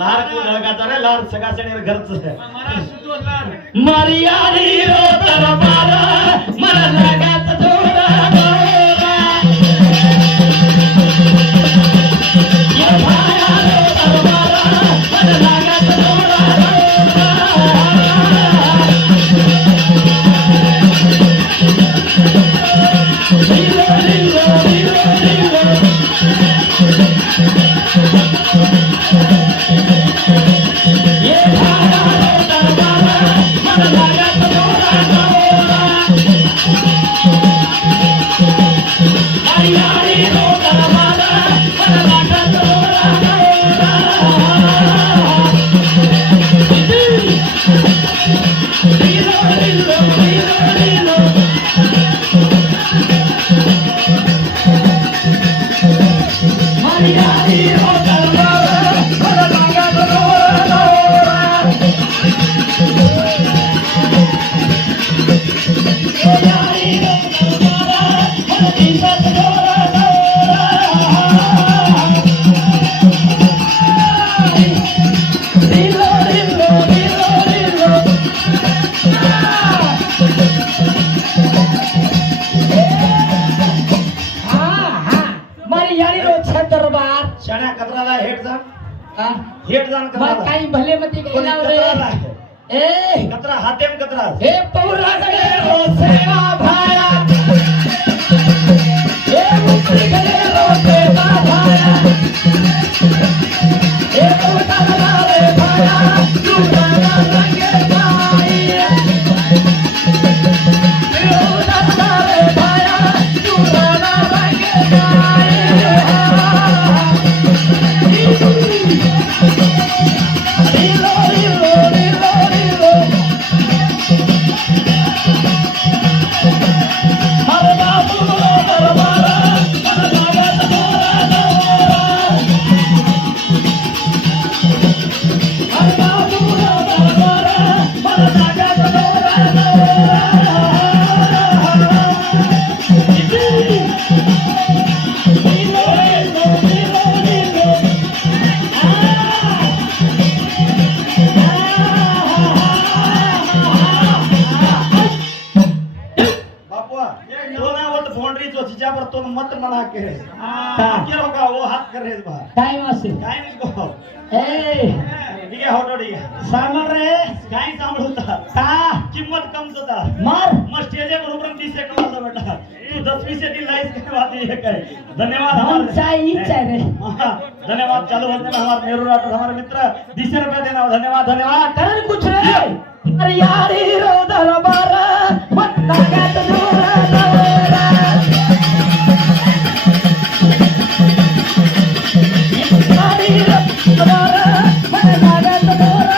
लार को लड़का रे लार सगा से घरच मला सुतो लार मारियारी रो दरबार मला लगात थोडा दोरा ये भाया रो दरबार मला लगात थोडा काही भले मध्ये कतरा हातेम कतरा हे पौरा गले रो सेवा भाया हे मुक्ति गले रो सेवा भाया हे पौरा गले भाया दुराना रंगे भाई हे पौरा गले भाया दुराना रंगे भाई मत मना के क्या होगा वो हाथ कर रहे बाहर टाइम आसे टाइम इसको ठीक है हटो ठीक है सामर रे काय सांभाळ होता का किंमत कम होता मार मग स्टेज बरोबर 30 सेकंड वाला बेटा तू 10-20 सेकंड लाइव के बात ये करे धन्यवाद हमारे चाहिए रे धन्यवाद चालू होने में हमारे नेहरू राठौर हमारे मित्र 20 रुपए देना धन्यवाद धन्यवाद कर कुछ रे अरे यारी रो दरबार मत लागत दूर दौरा यारी रो दरबार मत लागत दूर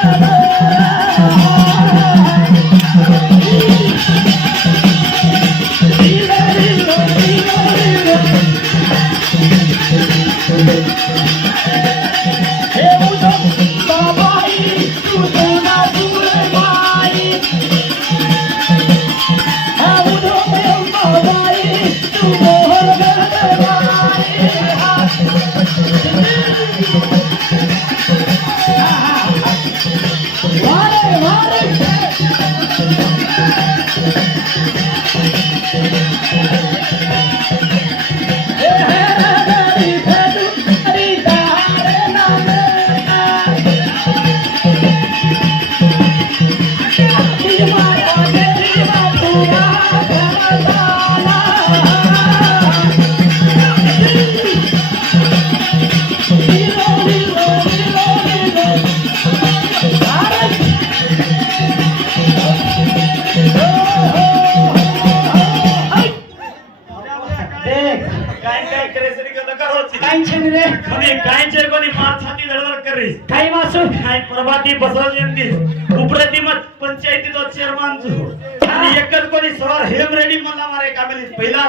प्रभाती बसवराज यांनी उप्रतिम पंचायतीचा चेअरमन जो आणि एकच कोणी सवार हेम रेडी मला मारे कामेली पहिला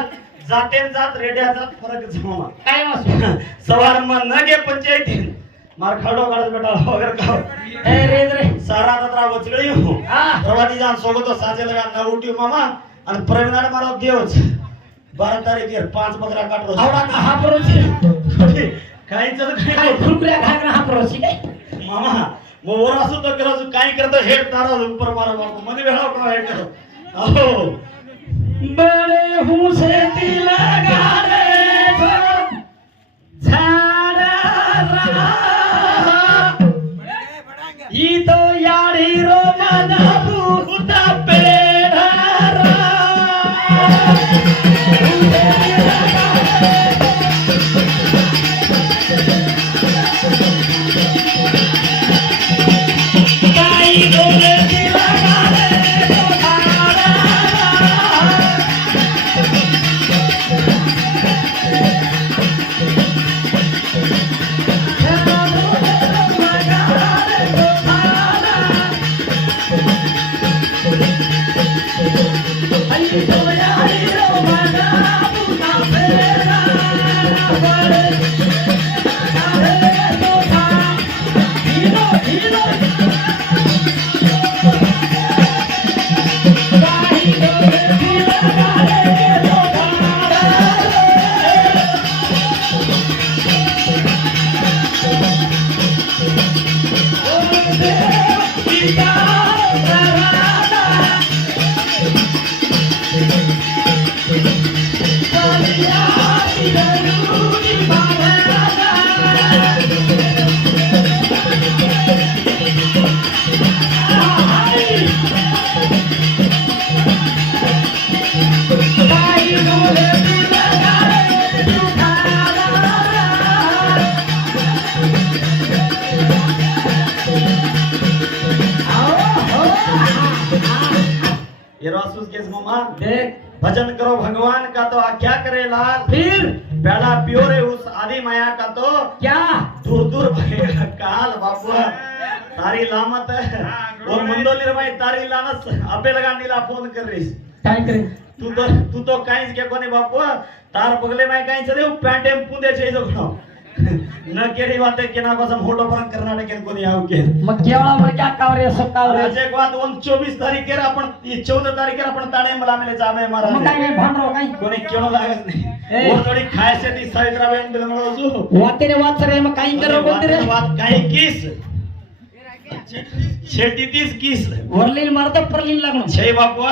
जातेन जात रेड्या जात फरक जमा काय मासू सवार मन न गे पंचायती मार खाडो काढत बेटा वगैरे का ए रे रे सारा तत्रा वचगळी हो प्रभाती जान सोबतो साजे लगा ना उठी मामा आणि प्रवीणाने मारो देवच 12 तारीखेर 5 बकरा काटरो आवडा का हा परोची काहीच काय खुरकुऱ्या खायला हा परोची काय मामा मग वर असो तर करायचं काय करतो हेड तारा उपर मारा बापू मध्ये वेळा का हेड करो अहो बड़े हूँ से दिल गारे झाड़ा रहा ये तो यारी रो मना भूता पेड़ा देख भजन करो भगवान का तो क्या करेला फिर पहला प्योर है उस आदि माया का तो क्या दूर दूर भगेगा काल बापू तारी लामत है वो मंदोली रमाई तारी लानस अबे लगा नीला फोन कर रही काय करे तू तो काहीच के कोणी बापू तार पगले माय काहीच देऊ पॅन्टेम पुंदे छे जो न केरी वाते केना कसम फोटो पण कर्नाटक कोणी आव के मग केवळा मग क्या कावरे सकावरे आज एक बात 24 तारीखेर आपण 14 तारीखेर आपण ताणे मला मेले जामे मारा मग काय भांडरो काय कोणी केणो लागत नाही वो थोडी खायसे ती सावित्राबाई बिलमळो जो वाते रे वाच रे मग काय करो बोलते रे बात काय किस शेटी तीस किस वरलील मारतो परलील लागणं छे बापू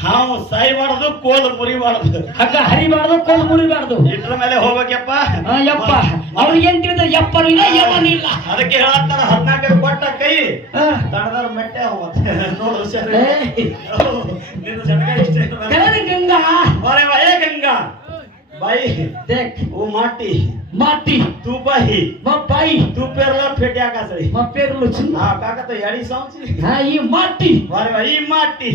हाव साई बाडದು ಕೋಲ್ಪುರಿ ಬಾಡದು ಹಗ್ಗ ಹರಿ ಬಾಡದು ಕೋಲ್ಪುರಿ ಬಾಡದು ಇಟ್ರ ಮೇಲೆ ಹೋಗಬೇಕಪ್ಪ ಯಪ್ಪ ಅವ್ರಿಗೆ ಏನ್ ತಿಳಿದ್ರೆ ಯಪ್ಪನು ಇಲ್ಲ ಯಮನು ಇಲ್ಲ ಅದಕ್ಕೆ ಹೇಳತ್ತಾರ 14 ಕೊಟ್ಟ ಕೈ ತಡದರ ಮೆಟ್ಟೆ ಹೋಗುತ್ತೆ ನೋಡು ಹುಷಾರು ನಿನ್ನ ಜಟಕ ಇಷ್ಟೇ ಕರೆ ಗಂಗಾ ಅರೆ ವಾ ಏ ಗಂಗಾ बाई देख वो माटी माटी तू बाई मग बाई तू पेरला फेट्या कासळी मग पेरलो छु हा काका तो याडी सांगची हा ही माटी अरे वा ही माटी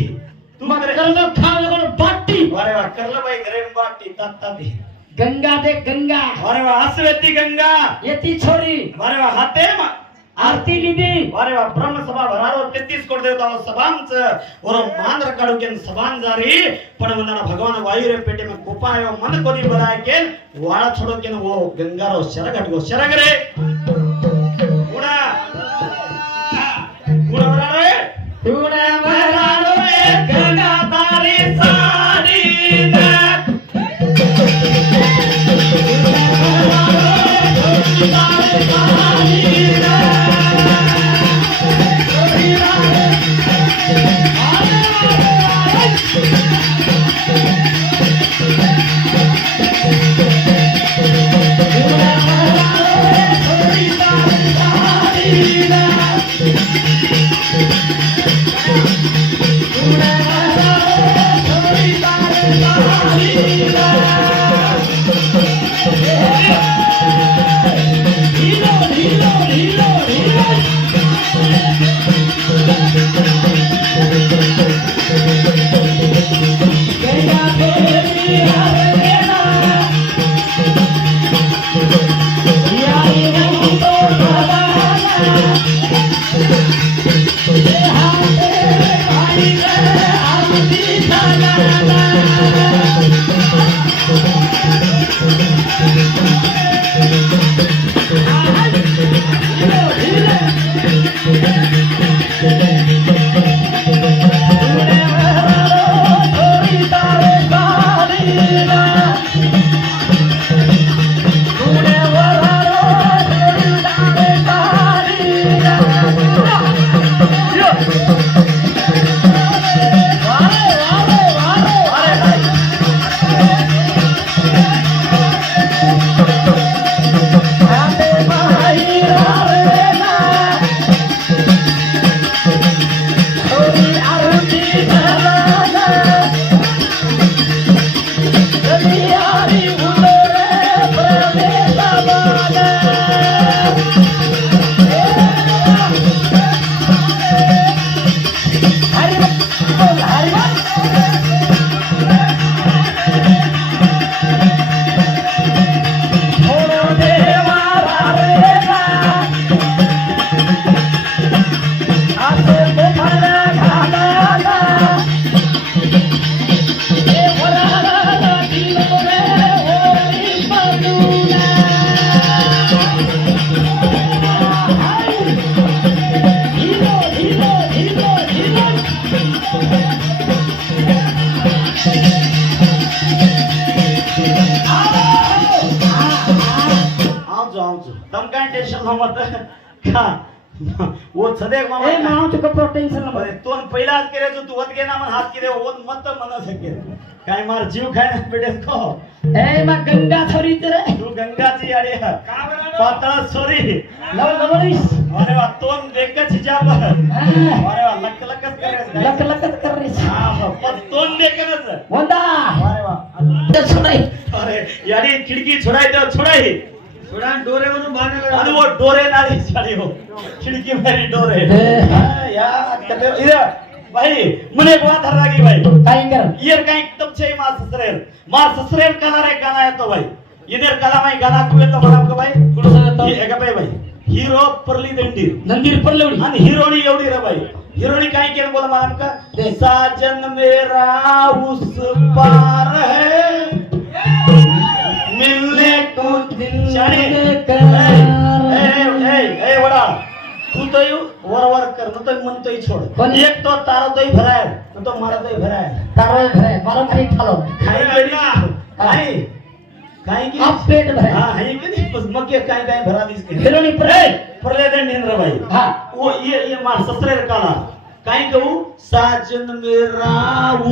तू मग करलो खाव कोण बाटी अरे वा करला बाई घरे बाटी तत्ताती गंगा दे गंगा अरे वा हसवेती गंगा येती छोरी अरे वा हाते आरती लिदी अरे वा ब्रह्म सभा भरारो 33 कोट देवता सभांच और मांद्र काढू के सभान जारी पण वंदना भगवान वायु रे पेटे में कोपायो मन कोनी बनाए के वाळा छोड़ो के वो गंगारो शरगट गो शरग रे गुणा गुणा भरारो गुणा भरारो गंगा तारी सारी ना la la la काय टेन्शन मत का वो सदैव मामा ए माव तुका प्रोटेन्शन अरे तोन पहिला हात केले तू वत घे ना मन हात केले ओन मत मन सके काय मार जीव खाय ना बेटे को ए मा गंगा छोरी तेरे तू गंगाची आडी पातळ सोरी लव लवलीस अरे वा तोन देखच जाब अरे वा लक लकच करे लक लकत कर रे हा पण तोन देखच वंदा अरे वा ते सोडाई अरे याडी खिडकी छोड़ाई तो छोड़ाई छोड़ा डोरे वनु बांधले ಅದು वो डोरे नाली साड़ी हो खिड़की मेरी डोरे यार कते इधर भाई मुझे एक बात हर लगी भाई काय कर ये का एकदम छे मार ससरेल कला रे गाना है तो भाई इधर कला में गाना कुए तो बड़ा आपका भाई कुठं तो ये का भाई हीरो परली दंडी नंदीर पडलेवडी आणि हिरोनी एवढी रे भाई हिरोनी काय केलं बोला मला नेमका साजन मेरा उस पार है मिलने को दिल ए वडा तू तो यू वर कर न तो मन तो ही छोड़ एक तो तारो तो ही भराय न तो मारा तो ही भराय तारो भरे मारो खाली ठालो खाई बेडी खाई खाई की आप पेट भरे हां है की नहीं बस मके काई काई भरा दिस के हिरोनी पर परले दे नींद्र भाई हां वो ये मार ससरे काला काई कहू साजन मेरा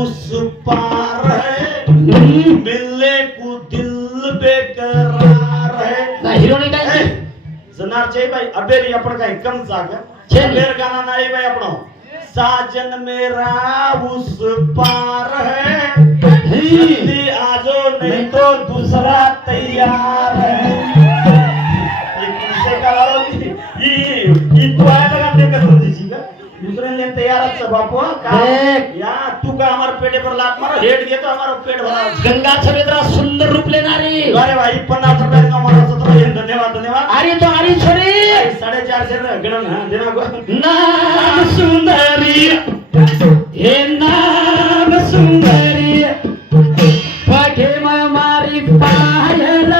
उस पार है मिलने को दिल बेकरार है ना हिरोनी काय जनार छे भाई अबेरी आपण काय कम जागा अबेर गाना नाळी भाई आपणो साजन मेरा उस पार है जल्दी आजो नहीं तो दूसरा तैयार है ये किसे करा ये तू आया लगा दे कर दीजिए का दूसरे ने तैयार है बापू का या तू का हमारे पेटे पर लात मारो हेड दिए तो हमारा पेट भरा गंगा छवेद्रा सुंदर रूप लेणारी अरे भाई 50 रुपये का मारा तो धन्यवाद धन्यवाद अरे तो आरी छोरी 450 गणन हां देना को नाम सुंदरी हे नाम सुंदरी पगे मारी पायल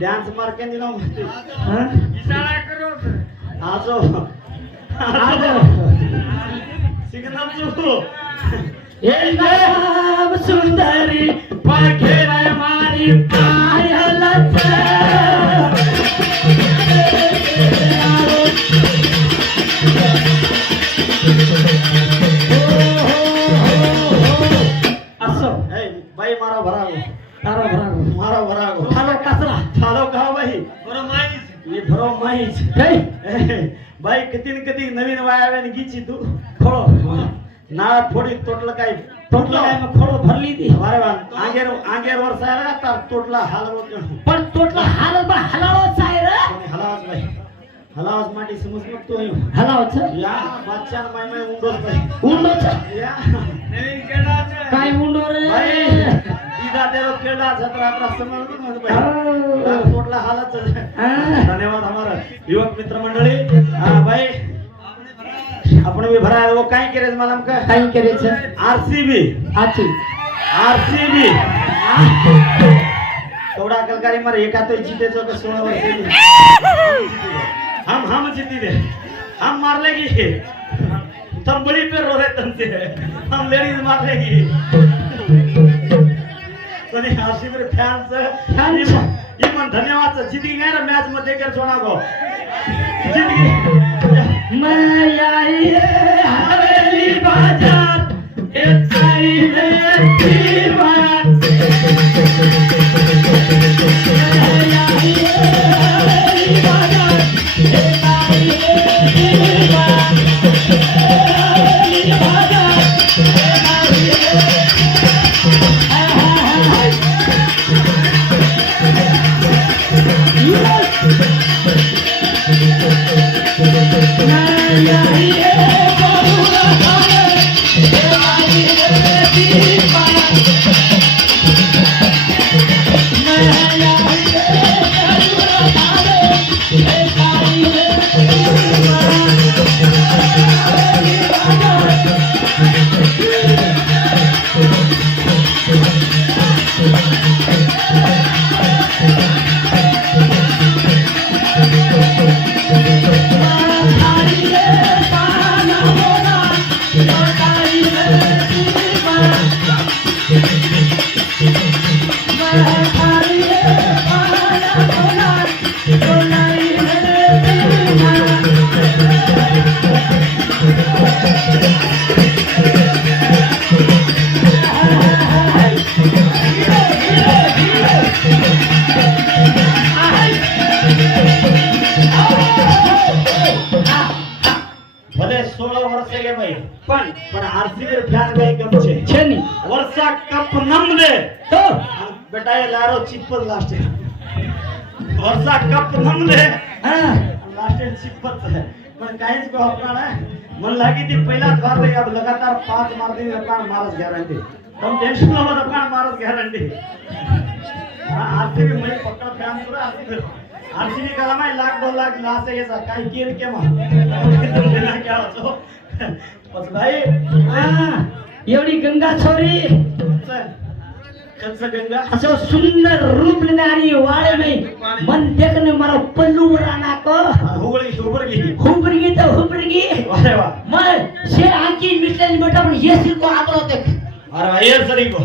डांस मार के दिनो हां इशारा करो आजो आजो सिग्नल जो ए नाम सुंदरी पखे मारी पायल बाई मारो भरागो तारो भरागो मारो भरागो थालो कसला थालो का बाई बरं माहीत मी भरो माहीच काय बाई कधी न कधी नवीन वायाव्याने गीची तू खोळो ना फोडी तोडलं काय तोटला काय मग खोळो भरली ती अरे वा आंगेर वर्षाला का तर तोडला हलवत पण तोटला हाल बा हलावच आहे रे हलावाच बाई हलावाच माटी समज मग तू हलावच या बादशाह माय माय उंडोच बाई उंडोच या नवीन केडाचं काय उंडो रे बाई इदा तेरो केडा छत्रा अपना समज मत बाई तोडला हालच धन्यवाद हमारा युवक मित्र मंडळी हां बाई आपण भी भरा वो काय करे मला हमका काय करायचं आरसीबी आची आरसीबी थोड़ा कलकारी मारे एका तो जीते जो के 16 वर्ष हम जीती दे हम मार लेगी तुम बड़ी पे रो रहे तुमसे हम लेडीज मार लेगी कोणी आरसीबी रे फॅन्स ये मन धन्यवाद जीती गए ना मैच में देकर छोड़ा को जीत मैं आई हवेली बाजार एक आई है दीवार मैं आई हवेली बाजार एक आई है दीवार हवेली बाजार एक आई भले 16 वर्ष के भाई पण आरसीबी रे फॅन काय कम छे छेनी वर्षा कप नम दे तो बेटा ये लारो चिप्पल लास्ट वर्षा कप नम दे हां लास्ट चिप्पल है पण काहीच को अपना ना मन लागी ती पहिला बार रे अब लगातार 5 मार दी अपन मारस गारंटी हम टेंशन लो मत अपन मारस गारंटी आरसीबी मैं पक्का फॅन पूरा आरसीबी कला माय लाख 2 लाख लास आहे याचा काय केल केमा क्या होतो बस भाई एवढी गंगा छोरी कंस गंगा असं सुंदर रूप लेणारी वाळे नाही मन देखने मारा पल्लू राणा को हुबरगी तो हुबरगी अरे वाह मैं से आंकी मिटले बेटा पण ये सिर को आगलो देख अरे वाह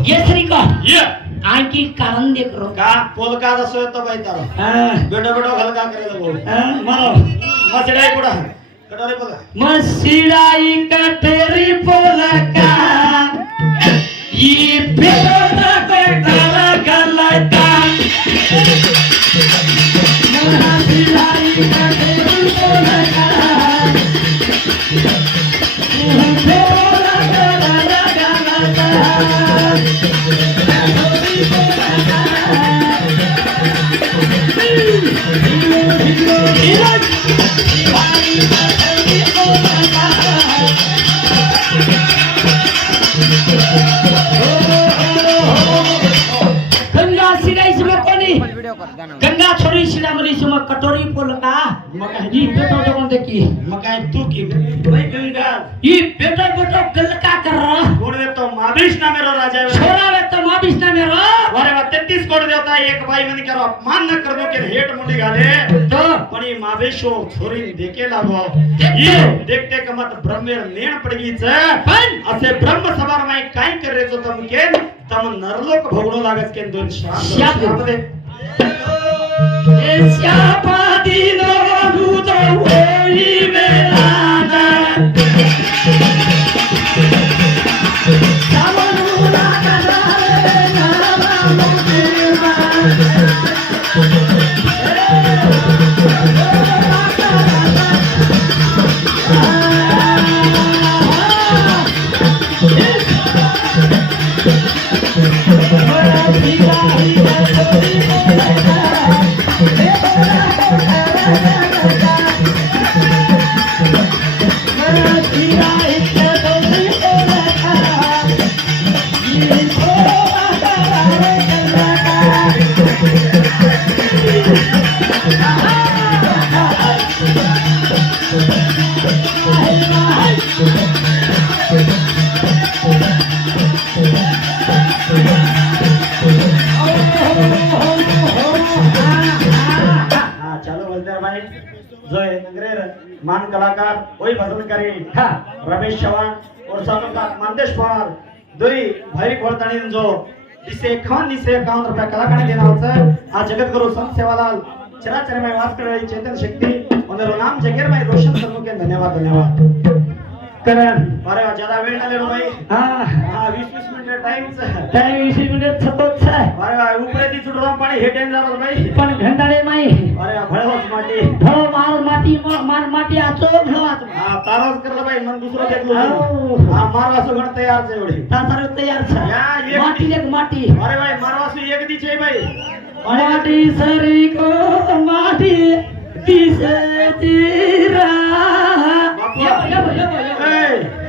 ये सरी को ये आंकी कारण देख रो का पोलका दसो तो भाई तारो बेडो बेडो हलका करे दो मारो मसडाई पुडा कटोरी बघा मसिडाई कटेरी पोलका ई पेरोदा बेटाला गलाता मसिडाई कटेरी पोलका पेरोदा बेटाला गलाता गंगा सिराई सुमा कोनी गंगा छोरी सिरामरी सुमा कटोरी पोलका ई बेटो तो कोन देखी मकाय तू की भाई गंगा ई बेटो बेटो गलका कर रहा कोडवे तो माबिश ना मेरो राजा छोरा वे तो माबिस ना मेरो अरे वा 33 कोड देवता एक भाई मन करो अपमान न कर दो के हेट मुंडी गाले तो पण ई माबेशो छोरी देखे लागो ये देखते का मत ब्रह्मेर नेण पडगी छ पण असे ब्रह्म सभार माय काय करे जो तुम के तम नरलोक भोगणो लागत के दोन शाप दे ए शापादीनो भूतो होई वेलाना सावनुला कदाना महान कलाकार वही भजन करे हा रमेश चव्हाण और सामने मंदेश पवार दुई भाई कोळताणी जो 51 रुपये कलाकार देना होता है आज जगत गुरु संत सेवालाल चराचर में वास कर रही चेतन शक्ति उनका नाम जगीर भाई रोशन सर के धन्यवाद धन्यवाद करण अरे ज्यादा वेळ ना लेलो भाई हा हां 20 मिनिट टाइम से टाइम 20 मिनिट सतोच છે अरे भाई ऊपर दी छुटरो पाणी हे टाइम जातो भाई पण घंटाळे माई अरे भळवच माटी धो मार माटी आचो घात हां तारोच करला भाई मन दुसरो देखलो आऊ. हां मारवासो गण तयार છે एवढी तासारे तयार છે या, एक- माटी लेक माटी अरे भाई मारवासो एक दी છે भाई माटी सरी को माटी दिसे तीरा बापू. ये ए